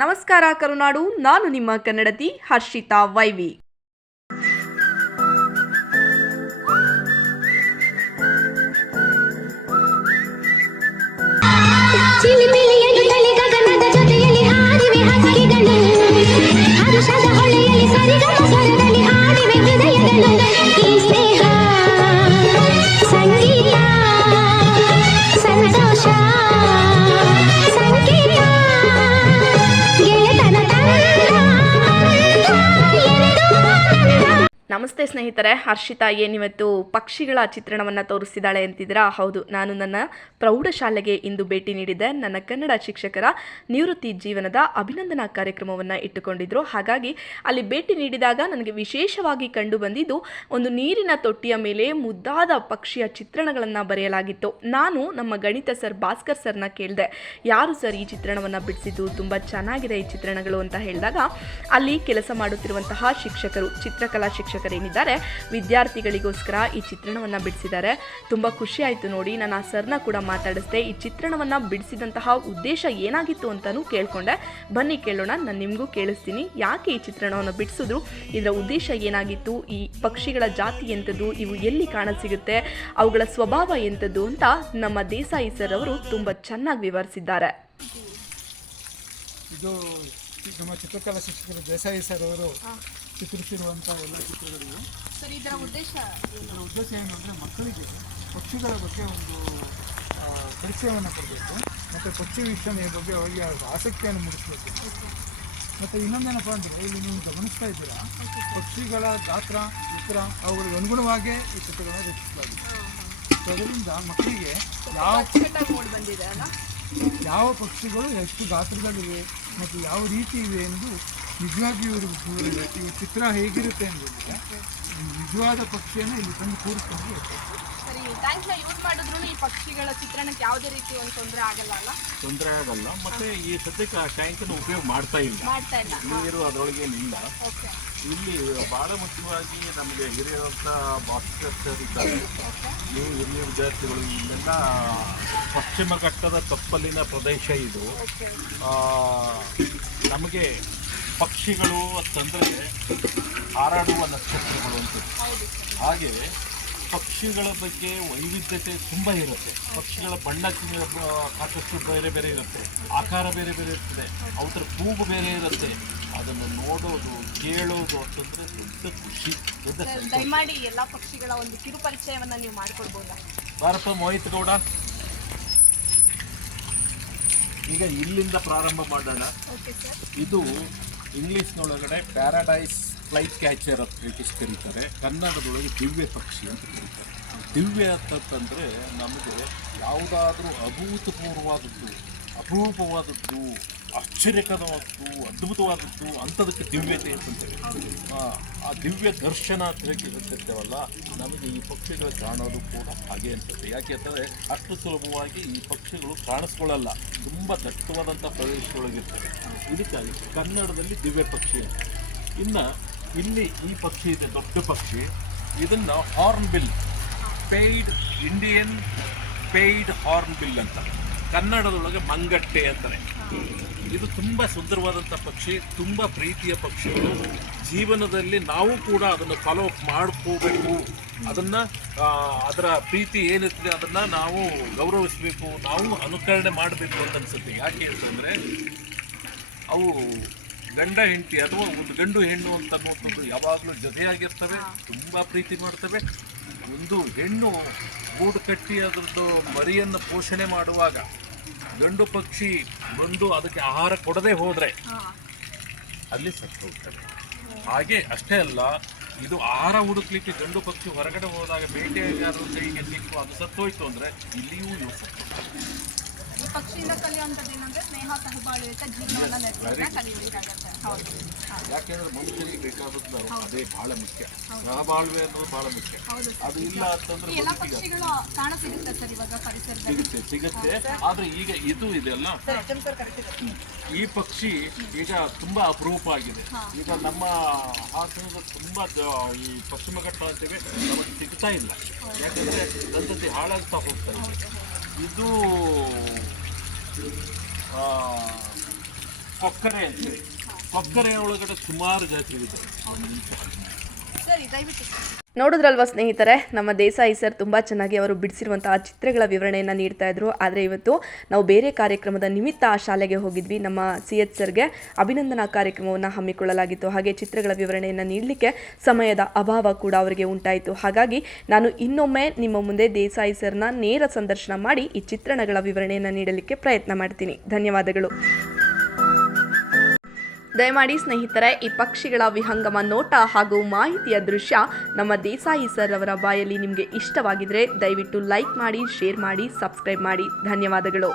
ನಮಸ್ಕಾರ ಕರುನಾಡು. ನಾನು ನಿಮ್ಮ ಕನ್ನಡತಿ ಹರ್ಷಿತಾ ವೈವಿ. ಚಿಲಿಪಿಲಿಯಲ್ಲಿ ನಮಸ್ತೆ ಸ್ನೇಹಿತರೆ, ಹರ್ಷಿತಾ ಏನಿವತ್ತು ಪಕ್ಷಿಗಳ ಚಿತ್ರಣವನ್ನು ತೋರಿಸಿದ್ದಾಳೆ ಅಂತಿದ್ದೀರಾ? ಹೌದು, ನಾನು ನನ್ನ ಪ್ರೌಢಶಾಲೆಗೆ ಇಂದು ಭೇಟಿ ನೀಡಿದ್ದೆ. ನನ್ನ ಕನ್ನಡ ಶಿಕ್ಷಕರ ನಿವೃತ್ತಿ ಜೀವನದ ಅಭಿನಂದನಾ ಕಾರ್ಯಕ್ರಮವನ್ನು ಇಟ್ಟುಕೊಂಡಿದ್ರು. ಹಾಗಾಗಿ ಅಲ್ಲಿ ಭೇಟಿ ನೀಡಿದಾಗ ನನಗೆ ವಿಶೇಷವಾಗಿ ಕಂಡು ಬಂದಿದ್ದು ಒಂದು ನೀರಿನ ತೊಟ್ಟಿಯ ಮೇಲೆ ಮುದ್ದಾದ ಪಕ್ಷಿಯ ಚಿತ್ರಣಗಳನ್ನು ಬರೆಯಲಾಗಿತ್ತು. ನಾನು ನಮ್ಮ ಗಣಿತ ಸರ್ ಭಾಸ್ಕರ್ ಸರ್ನ ಕೇಳಿದೆ, ಯಾರು ಸರ್ ಈ ಚಿತ್ರಣವನ್ನು ಬಿಡಿಸಿದ್ದು? ತುಂಬ ಚೆನ್ನಾಗಿದೆ ಈ ಚಿತ್ರಣಗಳು ಅಂತ ಹೇಳಿದಾಗ ಅಲ್ಲಿ ಕೆಲಸ ಮಾಡುತ್ತಿರುವಂತಹ ಶಿಕ್ಷಕರು, ಚಿತ್ರಕಲಾ ಶಿಕ್ಷಕರೇನಿದ್ದಾರೆ ವಿದ್ಯಾರ್ಥಿಗಳಿಗೋಸ್ಕರ ಈ ಚಿತ್ರಣವನ್ನು ಬಿಡಿಸಿದ್ದಾರೆ. ತುಂಬ ಖುಷಿ ಆಯಿತು ನೋಡಿ. ನಾನು ಆ ಸರ್ನ ಕೂಡ ಮಾತಾಡಿಸ್ದೆ ಈ ಚಿತ್ರಣವನ್ನು ಬಿಡಿಸಿದಂತಹ ಉದ್ದೇಶ ಏನಾಗಿತ್ತು ಅಂತಲೂ ಕೇಳ್ಕೊಂಡೆ. ಬನ್ನಿ ಕೇಳೋಣ. ನಾನು ನಿಮಗೂ ಕೇಳಿಸ್ತೀನಿ. ಯಾಕೆ ಈ ಚಿತ್ರಣವನ್ನು ಬಿಡಿಸಿದ್ರು? ಇದರ ಉದ್ದೇಶ ಏನಾಗಿತ್ತು? ಈ ಪಕ್ಷಿಗಳ ಜಾತಿ ಎಂಥದ್ದು? ಇವು ಎಲ್ಲಿ ಕಾಣಸಿಗುತ್ತೆ ಅವುಗಳ ಸ್ವಭಾವ ಎಂಥದ್ದು ಅಂತ ನಮ್ಮ ದೇಸಾಯಿ ಸರ್ ಅವರು ತುಂಬ ಚೆನ್ನಾಗಿ ವಿವರಿಸಿದ್ದಾರೆ. ನಮ್ಮ ಚಿತ್ರಕಲಾ ಶಿಕ್ಷಕರು ದೇಸಾಯಿ ಸರ್ ಅವರು ಚಿತ್ರಿಸಿರುವಂಥ ಎಲ್ಲ ಚಿತ್ರಗಳಿವೆ ಸರ್ ಇದರ ಉದ್ದೇಶ ಇದರ ಉದ್ದೇಶ ಏನು ಅಂದರೆ ಮಕ್ಕಳಿಗೆ ಪಕ್ಷಿಗಳ ಬಗ್ಗೆ ಒಂದು ಪರಿಚಯವನ್ನು ಕೊಡಬೇಕು. ಮತ್ತು ಪಕ್ಷಿ ವೀಕ್ಷಣೆಯ ಬಗ್ಗೆ ಅವರಿಗೆ ಆಸಕ್ತಿಯನ್ನು ಮೂಡಿಸಬೇಕು. ಮತ್ತು ಇನ್ನೊಂದೇನಪ್ಪ ಅಂದರೆ ಇಲ್ಲಿ ನೀವು ಗಮನಿಸ್ತಾ ಇದ್ದೀರಾ ಪಕ್ಷಿಗಳ ಗಾತ್ರ ಉತ್ತರ ಅವುಗಳಿಗೆ ಅನುಗುಣವಾಗೇ ಈ ಚಿತ್ರಗಳನ್ನು ರಚಿಸಲಾಗಿದೆ ಅದರಿಂದ ಮಕ್ಕಳಿಗೆ ಯಾವ ಬಂದಿದೆ ಅಲ್ಲ? ಯಾವ ಪಕ್ಷಿಗಳು ಎಷ್ಟು ಗಾತ್ರದಲ್ಲಿವೆ ಮತ್ತು ಯಾವ ರೀತಿ ಇವೆ ಎಂದು ನಿಜವಾಗಿಯೂ ವಿವರಿದೆ ಈ ಚಿತ್ರ ಹೇಗಿರುತ್ತೆ ಎಂಬುದಿಗೆ ನಿಜವಾದ ಪಕ್ಷಿಯನ್ನು ಇಲ್ಲಿ ತಂದು ಕೂರಿಸ್ಕೊಂಡು. ಸರಿ ಟ್ಯಾಂಕ್ನ ಯೂಸ್ ಮಾಡಿದ್ರು ಈ ಪಕ್ಷಿಗಳ ಚಿತ್ರಣಕ್ಕೆ ಯಾವುದೇ ರೀತಿ ಒಂದು ತೊಂದರೆ ಆಗಲ್ಲ ಅಲ್ಲ? ತೊಂದರೆ ಆಗಲ್ಲ ಮತ್ತೆ ಈ ಸದ್ಯಕ್ಕೆ ಆ ಟ್ಯಾಂಕನ್ನು ಉಪಯೋಗ ಮಾಡ್ತಾ ಇಲ್ಲ. ಮಾಡ್ತಾ ಇಲ್ಲ. ನೀರು ಅದರೊಳಗೆ ಇಲ್ಲ. ಓಕೆ ಇಲ್ಲಿ ಬಹಳ ಮುಖ್ಯವಾಗಿ ನಮಗೆ ಹಿರಿಯರಂತ ಭಾಸ್ಕರ್ ಇದ್ದಾರೆ. ನೀವು ಹಿರಿಯ ವಿದ್ಯಾರ್ಥಿಗಳು ಇಲ್ಲೆಲ್ಲ ಪಶ್ಚಿಮ ಘಟ್ಟದ ತಪ್ಪಲಿನ ಪ್ರದೇಶ ಇದು. ನಮಗೆ ಪಕ್ಷಿಗಳು ಅಂತಂದರೆ ಹಾರಾಡುವ ನಕ್ಷತ್ರಗಳು ಅಂತ. ಹಾಗೆ ಪಕ್ಷಿಗಳ ಬಗ್ಗೆ ವೈವಿಧ್ಯತೆ ತುಂಬ ಇರುತ್ತೆ. ಪಕ್ಷಿಗಳ ಬಣ್ಣ ಸಾಕಷ್ಟು ಬೇರೆ ಬೇರೆ ಇರುತ್ತೆ. ಆಕಾರ ಬೇರೆ ಬೇರೆ ಇರ್ತದೆ. ಅವರ ಕೂಗು ಬೇರೆ ಇರುತ್ತೆ. ಅದನ್ನು ನೋಡೋದು ಕೇಳೋದು ಅಂತಂದರೆ ದೊಡ್ಡ ಖುಷಿ ದೊಡ್ಡ. ದಯಮಾಡಿ ಎಲ್ಲ ಪಕ್ಷಿಗಳ ಒಂದು ಕಿರು ಪರಿಚಯವನ್ನ ನೀವು ಮಾಡಿಕೊಡ್ಬೋದಾ? ಭಾರತ ಮೋಹಿತ್ ಗೌಡ ಈಗ ಇಲ್ಲಿಂದ ಪ್ರಾರಂಭ ಮಾಡೋಣ. ಇದು ಇಂಗ್ಲಿಷ್ನೊಳಗಡೆ ಪ್ಯಾರಡೈಸ್ ಫ್ಲೈಟ್ ಕ್ಯಾಚರ್ ಅಂತ ಬ್ರಿಟಿಷ್ ಕರೀತಾರೆ. ಕನ್ನಡದೊಳಗೆ ದಿವ್ಯ ಪಕ್ಷಿ ಅಂತ ಕರೀತಾರೆ. ದಿವ್ಯ ಅಂತಂತಂದರೆ ನಮಗೆ ಯಾವುದಾದ್ರೂ ಅಭೂತಪೂರ್ವವಾದದ್ದು ಅಪರೂಪವಾದದ್ದು ಆಶ್ಚರ್ಯಕರವಾದದ್ದು ಅದ್ಭುತವಾದದ್ದು ಅಂಥದಕ್ಕೆ ದಿವ್ಯತೆ ಅಂತ ಆ, ದಿವ್ಯ ದರ್ಶನ ಅಂತ ಹೇಳ್ತಿರ್ತೇವಲ್ಲ ನಮಗೆ ಈ ಪಕ್ಷಿಗಳು ಕಾಣೋದು ಕೂಡ ಹಾಗೆ ಅನ್ಸುತ್ತೆ ಯಾಕೆ ಅಂತಂದರೆ ಅಷ್ಟು ಸುಲಭವಾಗಿ ಈ ಪಕ್ಷಿಗಳು ಕಾಣಿಸ್ಕೊಳ್ಳಲ್ಲ. ತುಂಬ ದಟ್ಟವಾದಂಥ ಪ್ರದೇಶದೊಳಗಿರ್ತವೆ ಇದಕ್ಕಾಗಿ ಕನ್ನಡದಲ್ಲಿ ದಿವ್ಯ ಪಕ್ಷಿ ಅಂತ. ಇನ್ನು ಇಲ್ಲಿ ಈ ಪಕ್ಷಿ ಇದೆ, ದೊಡ್ಡ ಪಕ್ಷಿ. ಇದನ್ನು hornbill pied Indian pied hornbill ಅಂತ. ಕನ್ನಡದೊಳಗೆ ಮಂಗಟ್ಟೆ ಅಂತಾರೆ. ಇದು ತುಂಬ ಸುಂದರವಾದಂಥ ಪಕ್ಷಿ, ತುಂಬ ಪ್ರೀತಿಯ ಪಕ್ಷಿಗಳು ಜೀವನದಲ್ಲಿ ನಾವು ಕೂಡ ಅದನ್ನು ಫಾಲೋ ಅಪ್ ಮಾಡ್ಕೋಬೇಕು. ಅದನ್ನು ಅದರ ಪ್ರೀತಿ ಏನಿರ್ತದೆ ಅದನ್ನು ನಾವು ಗೌರವಿಸಬೇಕು, ನಾವು ಅನುಕರಣೆ ಮಾಡಬೇಕು ಅಂತ ಅನಿಸುತ್ತೆ. ಯಾಕೆ ಅಂತಂದರೆ, ಅವು ಗಂಡ ಹೆಂಡತಿ ಅಥವಾ ಒಂದು ಗಂಡು ಹೆಣ್ಣು ಅಂತ ಅನ್ನುವಂಥದ್ದು ಯಾವಾಗಲೂ ಜೊತೆಯಾಗಿರ್ತವೆ ತುಂಬ ಪ್ರೀತಿ ಮಾಡ್ತವೆ. ಒಂದು ಹೆಣ್ಣು ಗೂಡು ಕಟ್ಟಿ ಅದರದ್ದು ಮರಿಯನ್ನು ಪೋಷಣೆ ಮಾಡುವಾಗ ಗಂಡು ಪಕ್ಷಿ ಬಂದು ಅದಕ್ಕೆ ಆಹಾರ ಕೊಡದೆ ಹೋದರೆ ಅಲ್ಲಿ ಸತ್ತು ಹೋಗ್ತವೆ ಹಾಗೆ ಅಷ್ಟೇ ಅಲ್ಲ ಇದು ಆಹಾರ ಹುಡುಕ್ಲಿಕ್ಕೆ ಗಂಡು ಪಕ್ಷಿ ಹೊರಗಡೆ ಹೋದಾಗ ಬೇಟೆಗಾರರ ಕೈಗೆ ಸಿಕ್ಕು ಅದು ಸತ್ತೋಯ್ತು ಅಂದರೆ ಇಲ್ಲಿಯೂ ಇವು ಸತ್ತು ಜೀವನವನ್ನ ನಡೆಸೋದನ್ನ ಹೌದು. ಯಾಕೆಂದ್ರೆ ಮನುಷ್ಯರಿಗೆ ಬೇಕಾದದ್ದು ಅದೇ ಬಹಳ ಮುಖ್ಯ. ಸಹಬಾಳ್ವೆ ಅನ್ನೋದು ಬಹಳ ಮುಖ್ಯ. ಅದು ಇಲ್ಲ ಅಂತಂದ್ರೆ ಎಲ್ಲ ಪಕ್ಷಿಗಳು ಕಾಣ ಸಿಗುತ್ತೆ ಸರ್ ಇವಾಗ ಪರಿಸರದಲ್ಲಿ. ಸಿಗುತ್ತೆ ಸಿಗುತ್ತೆ. ಆದ್ರೆ ಈಗ ಇದು ಇದೆಯಲ್ಲ ಈ ಪಕ್ಷಿ ಈಗ ತುಂಬಾ ಅಪರೂಪ ಆಗಿದೆ. ಈಗ ನಮ್ಮ ಹಾಸನದ ತುಂಬಾ ದ- ಈ ಪಶ್ಚಿಮ ಘಟ್ಟ ಅಂತೇವೆ ನಮಗೆ ಸಿಗ್ತಾ ಇಲ್ಲ. ಯಾಕಂದ್ರೆ ಸಂತತಿ ಹಾಳಾಗ್ತಾ ಹೋಗ್ತಾ ಇದೆ. ಇದು ಕೊಕ್ಕರೆ ಅಂತೇಳಿ ಕೊಕ್ಕರೆ ಒಳಗಡೆ ಸುಮಾರು ಜಾತಿಗಳಿದೆ ನೋಡಿದ್ರಲ್ವಾ ಸ್ನೇಹಿತರೆ, ನಮ್ಮ ದೇಸಾಯಿ ಸರ್ ತುಂಬ ಚೆನ್ನಾಗಿ ಅವರು ಬಿಡಿಸಿರುವಂತಹ ಚಿತ್ರಗಳ ವಿವರಣೆಯನ್ನು ನೀಡ್ತಾ ಇದ್ರು. ಆದರೆ ಇವತ್ತು ನಾವು ಬೇರೆ ಕಾರ್ಯಕ್ರಮದ ನಿಮಿತ್ತ ಆ ಶಾಲೆಗೆ ಹೋಗಿದ್ವಿ. ನಮ್ಮ ಸಿ ಎಚ್ ಸರ್ಗೆ ಅಭಿನಂದನಾ ಕಾರ್ಯಕ್ರಮವನ್ನು ಹಮ್ಮಿಕೊಳ್ಳಲಾಗಿತ್ತು. ಹಾಗೆ ಚಿತ್ರಗಳ ವಿವರಣೆಯನ್ನು ನೀಡಲಿಕ್ಕೆ ಸಮಯದ ಅಭಾವ ಕೂಡ ಅವರಿಗೆ ಉಂಟಾಯಿತು. ಹಾಗಾಗಿ ನಾನು ಇನ್ನೊಮ್ಮೆ ನಿಮ್ಮ ಮುಂದೆ ದೇಸಾಯಿ ಸರ್ನ ನೇರ ಸಂದರ್ಶನ ಮಾಡಿ ಈ ಚಿತ್ರಣಗಳ ವಿವರಣೆಯನ್ನು ನೀಡಲಿಕ್ಕೆ ಪ್ರಯತ್ನ ಮಾಡ್ತೀನಿ. ಧನ್ಯವಾದಗಳು. ದಯಮಾಡಿ ಸ್ನೇಹಿತರೆ, ಈ ಪಕ್ಷಿಗಳ ವಿಹಂಗಮ ನೋಟ ಹಾಗೂ ಮಾಹಿತಿಯ ದೃಶ್ಯ ನಮ್ಮ ದೇಸಾಯಿ ಸರ್ ಅವರ ಬಾಯಲ್ಲಿ ನಿಮಗೆ ಇಷ್ಟವಾಗಿದ್ರೆ ದಯವಿಟ್ಟು ಲೈಕ್ ಮಾಡಿ, ಶೇರ್ ಮಾಡಿ, ಸಬ್ಸ್ಕ್ರೈಬ್ ಮಾಡಿ. ಧನ್ಯವಾದಗಳು.